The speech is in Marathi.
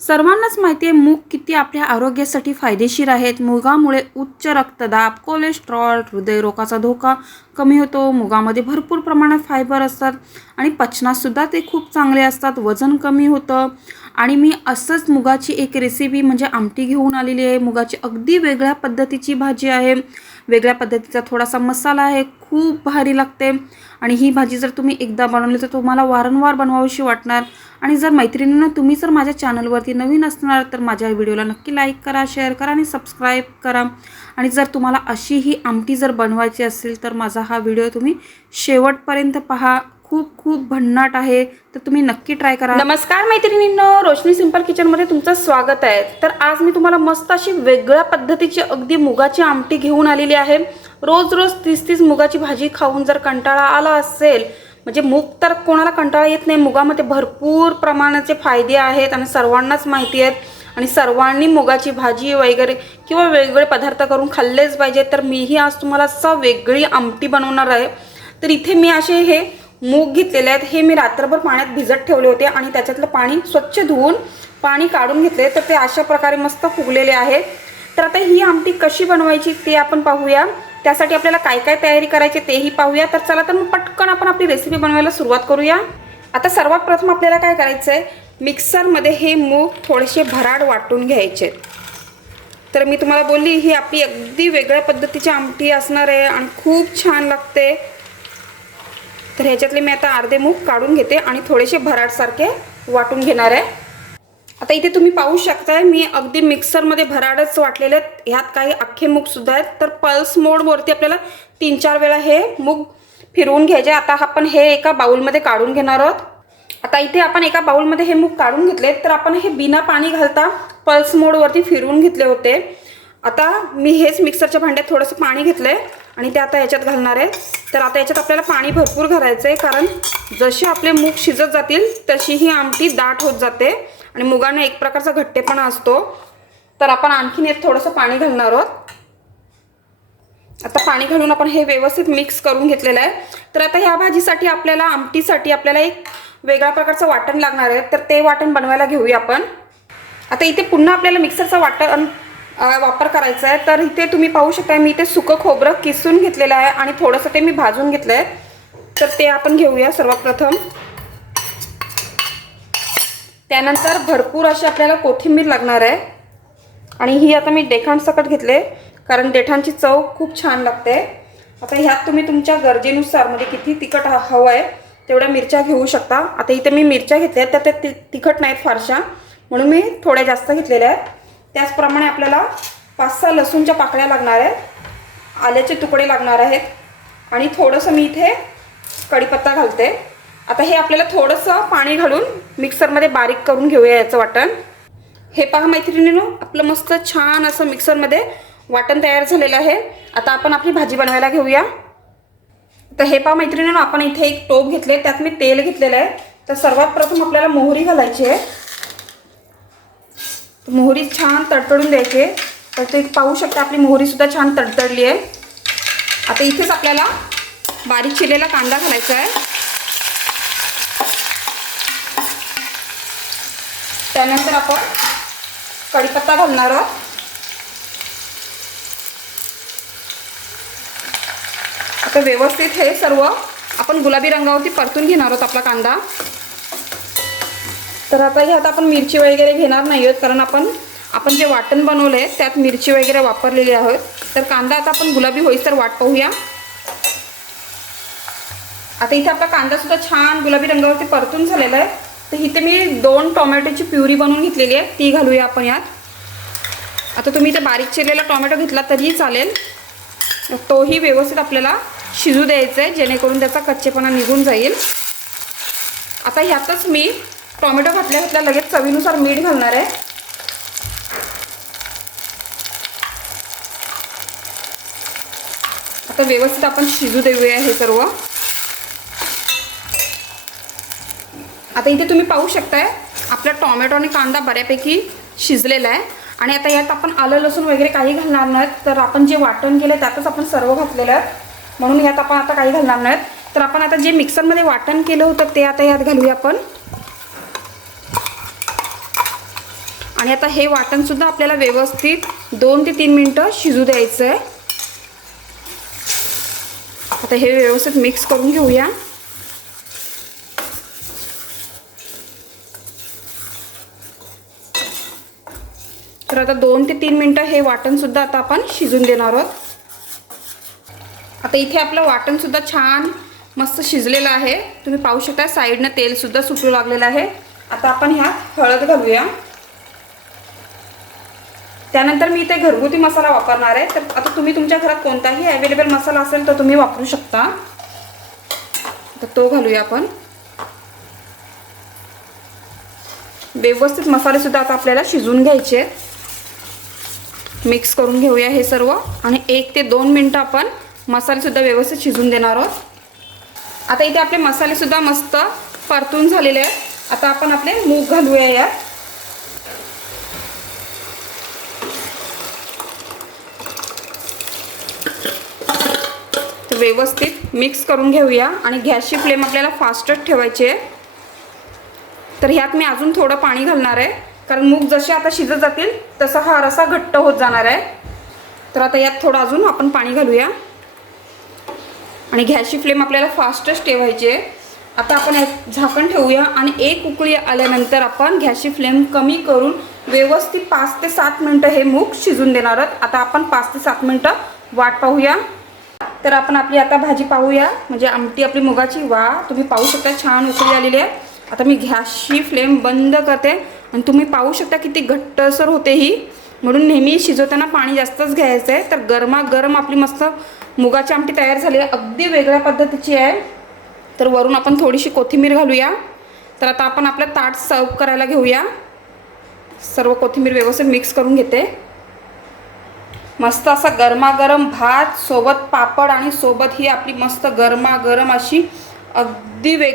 सर्वांनाच माहिती आहे मूग किती आपल्या आरोग्यासाठी फायदेशीर आहेत. मुगामुळे उच्च रक्तदाब कोलेस्ट्रॉल हृदयरोगाचा धोका कमी होतो. मुगामध्ये भरपूर प्रमाणात फायबर असतात आणि पचनातसुद्धा ते खूप चांगले असतात वजन कमी होतं. आणि मी असंच मुगाची एक रेसिपी म्हणजे आमटी घेऊन आलेली आहे. मुगाची अगदी वेगळ्या पद्धतीची भाजी आहे. वेगळ्या पद्धतीचा थोडासा मसाला आहे खूप भारी लागते. आणि ही भाजी जर तुम्ही एकदा बनवली तर तुम्हाला वारंवार बनवावीशी वाटणार. आणि जर मैत्रिणींना तुम्ही जर माझ्या चॅनलवरती नवीन असणार तर माझ्या व्हिडिओला नक्की लाईक करा शेअर करा आणि सबस्क्राईब करा. आणि जर तुम्हाला अशी ही आमटी जर बनवायची असेल तर माझा हा व्हिडिओ तुम्ही शेवटपर्यंत पहा. खूप खूप भन्नाट आहे. तर तुम्ही नक्की ट्राय करा. नमस्कार मैत्रिणींनो रोशनी सिंपल किचनमध्ये तुमचं स्वागत आहे. तर आज मी तुम्हाला मस्त अशी वेगळ्या पद्धतीची अगदी मुगाची आमटी घेऊन आलेली आहे. रोज रोज तीस तीस मुगाची भाजी खाऊन जर कंटाळा आला असेल म्हणजे मूग तर कोणाला कंटाळा येत नाही. मुगामध्ये भरपूर प्रमाणाचे फायदे आहेत आणि सर्वांनाच माहिती आहेत. आणि सर्वांनी मुगाची भाजी वगैरे किंवा वेगवेगळे पदार्थ करून खाल्लेच पाहिजे तर मीही आज तुम्हाला असं वेगळी आमटी बनवणार आहे. तर इथे मी असे हे मूग घेतलेले आहेत. हे मी रात्रभर पाण्यात भिजत ठेवले होते आणि त्याच्यातलं पाणी स्वच्छ धुवून पाणी काढून घेतले. तर ते अशा प्रकारे मस्त फुगलेले आहेत. तर आता ही आमटी कशी बनवायची ते आपण पाहूया. त्यासाठी आपल्याला काय काय तयारी करायची तेही पाहूया. तर चला तर मग पटकन आपण आपली रेसिपी बनवायला सुरुवात करूया. आता सर्वात प्रथम आपल्याला काय करायचं आहे मिक्सरमध्ये हे मूग थोडेसे भराड वाटून घ्यायचे. तर मी तुम्हाला बोलली ही आपली अगदी वेगळ्या पद्धतीची आमटी असणार आहे आणि खूप छान लागते. तर ह्याच्यातले मी आता अर्धे मूग काढून घेते आणि थोडेसे भराडसारखे वाटून घेणार आहे. आता इथे तुम्ही पाहू शकताय मी अगदी मिक्सरमध्ये भराडच वाटलेले आहेत. ह्यात काही अख्खे मूग सुद्धा आहेत. तर पल्स मोडवरती आपल्याला तीन चार वेळा हे मूग फिरवून घ्यायचे. आता आपण हे एका बाउलमध्ये काढून घेणार आहोत. आता इथे आपण एका बाउलमध्ये हे मूग काढून घेतले तर आपण हे बिना पाणी घालता पल्स मोडवरती फिरवून घेतले होते. आता मी हेच मिक्सरच्या भांड्यात थोडंसं पाणी घेतलं आहे आणि ते आता याच्यात घालणार आहे. तर आता याच्यात आपल्याला पाणी भरपूर घालायचं आहे कारण जसे आपले मूग शिजत जातील तशी ही आमटी दाट होत जाते. आणि मुगांना एक प्रकारचा घट्टेपणा असतो. तर आपण आणखीन एक थोडंसं पाणी घालणार आहोत. आता पाणी घालून आपण हे व्यवस्थित मिक्स करून घेतलेलं आहे. तर आता ह्या भाजीसाठी आपल्याला आमटीसाठी आपल्याला एक वेगळ्या प्रकारचं वाटण लागणार आहे. तर ते वाटण बनवायला घेऊया आपण. आता इथे पुन्हा आपल्याला मिक्सरचं वाटण वापर करायचा आहे. तर इथे तुम्ही पाहू शकता मी इथे सुकं खोबरं किसून घेतलेलं आहे आणि थोडंसं ते मी भाजून घेतलं आहे तर ते आपण घेऊया सर्वप्रथम. त्यानंतर भरपूर अशी आपल्याला कोथिंबीर लागणार आहे. आणि ही आता मी देखाणसकट घेतले कारण देठांची चव खूप छान लागते. आता ह्यात तुम्ही तुमच्या गरजेनुसार म्हणजे किती तिखट ह- हवं आहे तेवढ्या मिरच्या घेऊ शकता. आता इथे मी मिरच्या घेतल्या आहेत तर ते तिखट नाहीत फारशा. म्हणून मी थोड्या जास्त घेतलेल्या आहेत. त्याचप्रमाणे आपल्याला पाच सहा लसूणच्या पाकळ्या लागणार आहेत. आल्याचे तुकडे लागणार आहेत. आणि थोडंसं मी इथे कढीपत्ता घालते. आता हे आपल्याला थोडंसं पाणी घालून मिक्सरमध्ये बारीक करून घेऊया याचं वाटण. हे पहा मैत्रिणीनो आपलं मस्त छान असं मिक्सरमध्ये वाटण तयार झालेलं आहे. आता आपण आपली भाजी बनवायला घेऊया. तर हे पहा मैत्रिणीनो आपण इथे एक टोप घेतले त्यात मी तेल घेतलेलं आहे. तर सर्वात प्रथम आपल्याला मोहरी घालायची आहे. मोहरी छान तडतडून द्यायची आहे. तर ते पाहू शकता आपली मोहरीसुद्धा छान तडतडली आहे. आता इथेच आपल्याला बारीक चिरलेला कांदा घालायचा आहे. त्यानंतर आपण कढीपत्ता घालणार आहोत. आता व्यवस्थित हे सर्व आपण गुलाबी रंगावरती परतून घेणार आहोत आपला कांदा. तर आता ह्यात आपण मिरची वगैरे घेणार नाही आहोत कारण आपण आपण जे वाटण बनवलं आहे त्यात मिरची वगैरे वापरलेली आहोत. तर कांदा आता आपण गुलाबी होईस तर वाट पाहूया. आता इथे आपला कांदासुद्धा छान गुलाबी रंगावरती परतून झालेला आहे. तर इथे मी दोन टोमॅटोची प्युरी बनवून घेतलेली आहे. ती घालूया आपण यात. आता तुम्ही इथे बारीक चिरलेला टोमॅटो घेतला तरीही चालेल. तोही व्यवस्थित आपल्याला शिजू द्यायचा आहे जेणेकरून त्याचा कच्चेपणा निघून जाईल. आता ह्यातच मी टोमॅटो घातल्या घातल्या लगेच चवीनुसार मीठ घालणार आहे. आता व्यवस्थित आपण शिजू देऊया हे सर्व. आता इथे तुम्ही पाहू शकताय आपला टोमॅटो आणि कांदा बऱ्यापैकी शिजलेला आहे. आणि आता यात आपण आलं लसूण वगैरे काही घालणार नाहीत. तर आपण जे वाटण केलं त्यातच आपण सर्व घातलेलं आहे. म्हणून यात आपण आता काही घालणार नाहीत. तर आपण आता जे मिक्सरमध्ये वाटण केलं होतं ते आता यात घालूया आपण. आणि आता हे वाटणसुद्धा आपल्याला व्यवस्थित दोन ते तीन मिनटं शिजू द्यायचं आहे आता हे व्यवस्थित मिक्स करून घेऊया. तर आता दोन ते तीन मिनटं हे वाटणसुद्धा आता आपण शिजून देणार आहोत. आता इथे आपलं वाटणसुद्धा छान मस्त शिजलेलं आहे. तुम्ही पाहू शकता साईडनं तेलसुद्धा सुटू लागलेलं आहे. आता आपण ह्या हळद घालूया. त्यानंतर मी इथे घरगुती मसाला वापरणार आहे. तर आता तुम्ही तुमच्या घरात कोणताही अवेलेबल मसाला असेल तर तुम्ही वापरू शकता. तर तो घालूया आपण. व्यवस्थित मसालेसुद्धा आता आपल्याला शिजवून घ्यायचे आहेत. मिक्स करून घेऊया हे सर्व. आणि एक ते दोन मिनटं आपण मसालेसुद्धा व्यवस्थित शिजून देणार आहोत. आता इथे आपले मसालेसुद्धा मस्त परतून झालेले आहेत. आता आपण आपले मूग घालूया यात. व्यवस्थित मिक्स करून घेऊया. आणि गॅसची फ्लेम आपल्याला फास्टच ठेवायची आहे. तर ह्यात मी अजून थोडं पाणी घालणार आहे. कारण मूग जसे आता शिजत जातील तसा हा रसा घट्ट होत जाणार आहे. तर आता यात थोडं अजून आपण पाणी घालूया. आणि गॅसची फ्लेम आपल्याला फास्टच ठेवायची आहे. आता आपण एक झाकण ठेवूया आणि एक उकळी आल्यानंतर आपण गॅसची फ्लेम कमी करून व्यवस्थित पाच ते सात मिनटं हे मूग शिजून देणार आहोत. आता आपण पाच ते सात मिनटं वाट पाहूया. तर आपण आपली आता भाजी पाहूया. म्हणजे आमटी आपली मुगाची वा तुम्ही पाहू शकता छान उकळी आलेली आहे. आता मी गॅसची फ्लेम बंद करते आणि तुम्ही पाहू शकता किती घट्टसर होते ही. म्हणून नेहमी शिजवताना पाणी जास्तच घ्यायचं आहे तर गरमागरम आपली मस्त मुगाची आमटी तयार झाली आहे. अगदी वेगळ्या पद्धतीची आहे. तर वरून आपण थोडीशी कोथिंबीर घालूया. तर आता आपण आपलं ताट सर्व करायला घेऊया. सर्व कोथिंबीर व्यवस्थित मिक्स करून घेते. मस्त असा गरमागरम भात सोबत पापड आणि सोबत ही आपली मस्त गरमागरम अशी अगदी वेगळ्या